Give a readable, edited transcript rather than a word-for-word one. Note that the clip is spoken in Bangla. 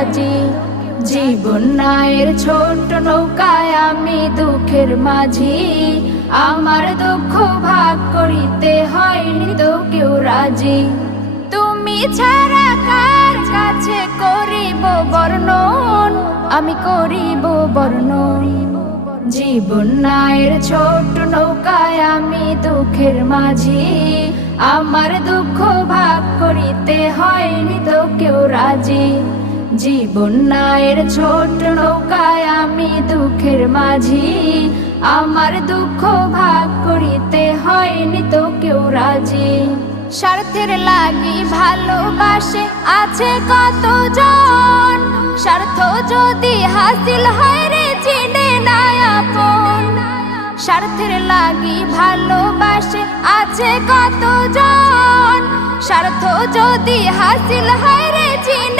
রাজি। জীবন নায়ের ছোট নৌকায় আমি দুঃখের মাঝি, আমার দুঃখ ভাগ করিতে হয়নি তো কেউ রাজি। তুমি ছাড়া কার কাছে করিব বর্ণন, আমি করিব বর্ণন। জীবন নায়ের ছোট নৌকায় আমি দুঃখের মাঝি, আমার দুঃখ ভাগ করিতে হয়নি তো কেউ রাজি। জীবন নায়ের ছোট নৌকায় আমি দুঃখের মাঝি, আমার দুঃখ ভাগ করিতে হয়নি তো কেউ রাজি। স্বার্থের লাগি ভালোবাসে আছে কতজন, স্বার্থ যদি হাসিল হয় রে চিনে না আপন। স্বার্থের লাগি ভালোবাসে আছে কতজন, স্বার্থ যদি হাসিল হয়